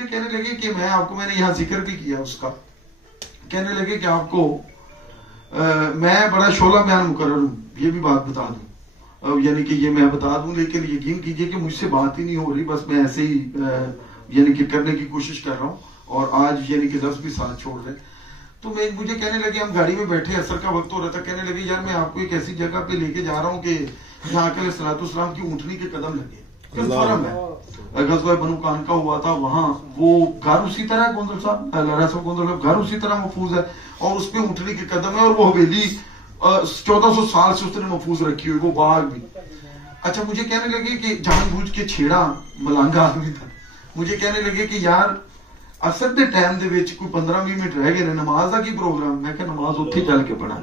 मुझे कहने लगे कि मैंने यहाँ जिक्र भी किया उसका, कहने लगे कि आपको मैं बड़ा शोला बयान मुकर्रर हूँ, ये भी बात बता दूं, यानी कि ये मैं बता दूं, लेकिन यकीन कीजिए कि मुझसे बात ही नहीं हो रही, बस मैं ऐसे ही यानी कि करने की कोशिश कर रहा हूँ, और आज यानी कि लफ्ज भी साथ छोड़ रहे। तो मुझे कहने लगे, हम गाड़ी में बैठे, असर का वक्त हो रहा था, कहने लगे यार मैं आपको एक ऐसी जगह पे लेके जा रहा हूँ कि यहाँ के सलातुस्सलाम की ऊँटनी के कदम लगे। कंफर्म है, गज़वा बनु कानका हुआ था, वहां वो घर उसी तरह गोंदल साहब घर उसी तरह महफूज है, और उस पे ऊँटनी के कदम है, और वो हवेली 1400 साल से उसने महफूज रखी हुई, वो बाग भी। अच्छा, मुझे कहने लगे कि जानबूझ के छेड़ा मलांगा आदमी था, मुझे कहने लगे कि यार असर के टाइम दे विच कोई 15-20 मिनट रह गए ने, नमाज का की प्रोग्राम? मैं क्या नमाज उत्थे चल के पढ़ा,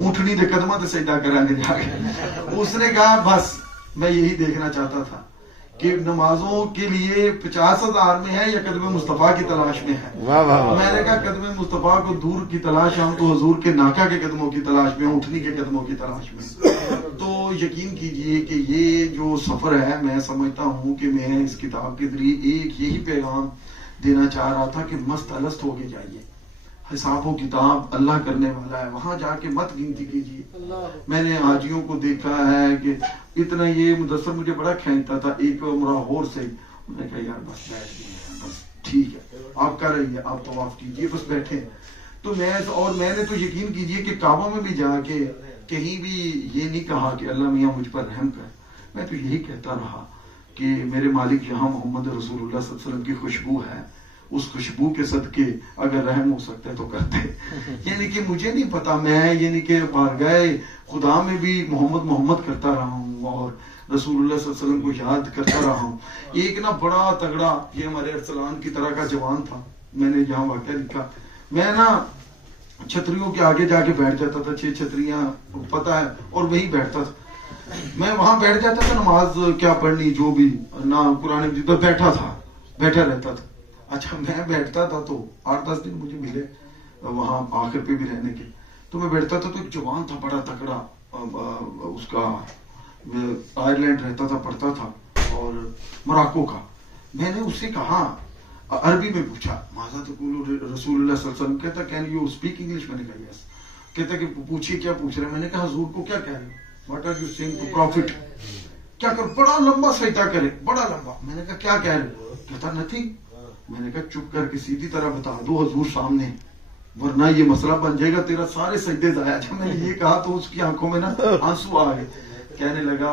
ऊँटनी के कदमां ते सजदा करांगे जाके। उसने कहा बस मैं यही देखना चाहता था कि नमाजों के लिए 50,000 में है या कदम मुस्तफा की तलाश में है। वाह वाह वाह। मैंने कहा कदम मुस्तफा को दूर की तलाश, हम तो हजूर के नाका के कदमों की तलाश में, उठनी के कदमों की तलाश में। तो यकीन कीजिए कि ये जो सफर है, मैं समझता हूँ कि मैं इस किताब के जरिए एक यही पैगाम देना चाह रहा था कि मस्त अलस्त होके जाइए, हिसाब किताब अल्लाह करने वाला है, वहां जाके मत गिनती कीजिए। मैंने हाजियों को देखा है कि इतना, ये मुदस्सर मुझे बड़ा खींचता था एक मुराहोर से, मैंने कहा यार बस बैठ गए, बस ठीक है आप कर रही है, आप तवाफ कीजिए, बस बैठे। तो मैंने तो यकीन कीजिए कि काबा में भी जाके कहीं भी ये नहीं कहा कि अल्लाह मियाँ मुझ पर रहम कर, मैं तो यही कहता रहा कि मेरे मालिक यहाँ मोहम्मद रसूलुल्लाह सल्लल्लाहु अलैहि वसल्लम की खुशबू है, उस खुशबू के सदके अगर रहम हो सकता है तो करते। यानी कि मुझे नहीं पता, मैं यानी कि बारगाह खुदा में भी मोहम्मद मोहम्मद करता रहा हूँ और रसूलुल्लाह सल्लल्लाहु अलैहि वसल्लम को याद करता रहा हूँ। एक ना बड़ा तगड़ा, ये हमारे अरसलान की तरह का जवान था, मैंने जहाँ वाक़या लिखा, मैं ना छतरियों के आगे जाके बैठ जाता था, 6 छतरियां पता है, और वहीं बैठता था। मैं वहां बैठ जाता था, नमाज क्या पढ़नी जो भी ना, कुरान मजीद पर बैठा रहता था। अच्छा, मैं बैठता था तो 8-10 दिन मुझे मिले वहां आखिर पे भी रहने के, तो मैं बैठता था तो एक जवान था बड़ा तकड़ा, उसका आयरलैंड रहता था, पढ़ता था, और मोरक्को का। मैंने उससे कहा, अरबी में पूछा, माज़ा तक़ूलु रसूलुल्लाह सल्लल्लाहु अलैहि वसल्लम, कहता कैन यू स्पीक इंग्लिश? मैंने कहा यस। कहता कि पूछिए क्या पूछ रहे हैं? मैंने कहा हुजूर को क्या कह रहे हैं, what are you saying to profit? क्या कर, बड़ा लंबा सजदा करे, बड़ा लंबा। मैंने कहा क्या कह रहे हो? कहता नथिंग। मैंने कहा चुप करके सीधी तरह बता दो हुजूर सामने, वरना ये मसला बन जाएगा, तेरा सारे सजदे जाया। जब मैंने ये कहा तो उसकी आंखों में ना आंसू आ गए। कहने लगा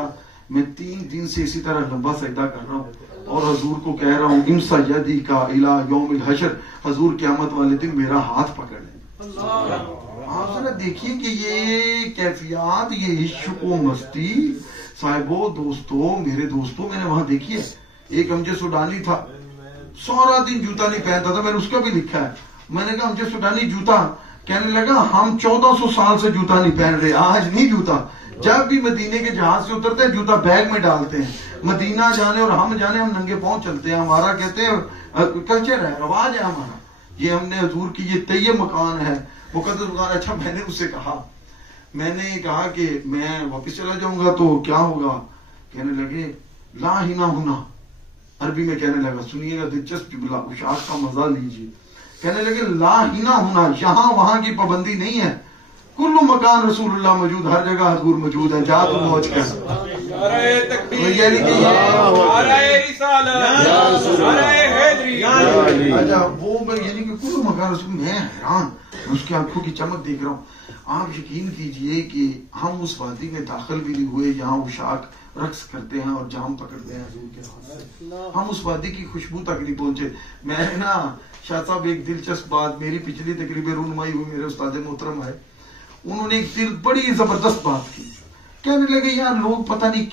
मैं 3 दिन से इसी तरह लंबा सजदा कर रहा हूँ और हजूर को कह रहा हूँ इमसा यदी का इला यौमिल हशर, हजूर क़यामत वाले दिन मेरा हाथ पकड़ ले। आप जरा देखिए कि ये कैफियत, ये इश्क व मस्ती साहिबो, दोस्तों, मेरे दोस्तों, मैंने वहां देखी है। एक अमजद सुडानी था, सारा दिन जूता नहीं पहनता था, मैंने उसका भी लिखा है। मैंने कहा अमजद सुडानी जूता, कहने लगा हम 1400 साल से जूता नहीं पहन रहे, आज नहीं जूता। जब भी मदीने के जहाज से उतरते हैं जूता बैग में डालते हैं, मदीना जाने और हम जाने हम नंगे पांव चलते हैं, हमारा कहते हैं कल्चर है, रवाज है हमारा। ये हमने हजूर की ये तैयब मकान है, मुकद्दस मकान। अच्छा, मैंने उससे कहा, मैंने कहा कि मैं वापस चला जाऊंगा तो क्या होगा? कहने लगे ला ही ना होना, अरबी में कहने लगा, सुनिएगा दिलचस्प जुमला, उशाक का मजा लीजिए। कहने लगे ला ही ना होना, यहाँ वहां की पाबंदी नहीं है, कुल्लु मकान रसूलुल्लाह मौजूद, हर जगह हजूर मौजूद है, जा तुम मौज कर। अच्छा, वो मैं यानी कि कुल्लु मकान रसूल, मैं हैरान, उसकी आंखों की चमक देख रहा हूँ। आप यकीन कीजिए कि हम उस वादी में दाखिल भी नहीं हुए जहाँ उशाक रक्स करते हैं और जाम पकड़ते हैं हजूर के हाथ से, हम उस वादी की खुशबू तक नहीं पहुंचे। मैंने ना शाह साहब, एक दिलचस्प बात, मेरी पिछली तकरीबन रूनुमाई हुई, मेरे उस्ताद मोहतरम आए, उन्होंने एक बड़ी जबरदस्त बात की। कहने लगे यार लोग पता नहीं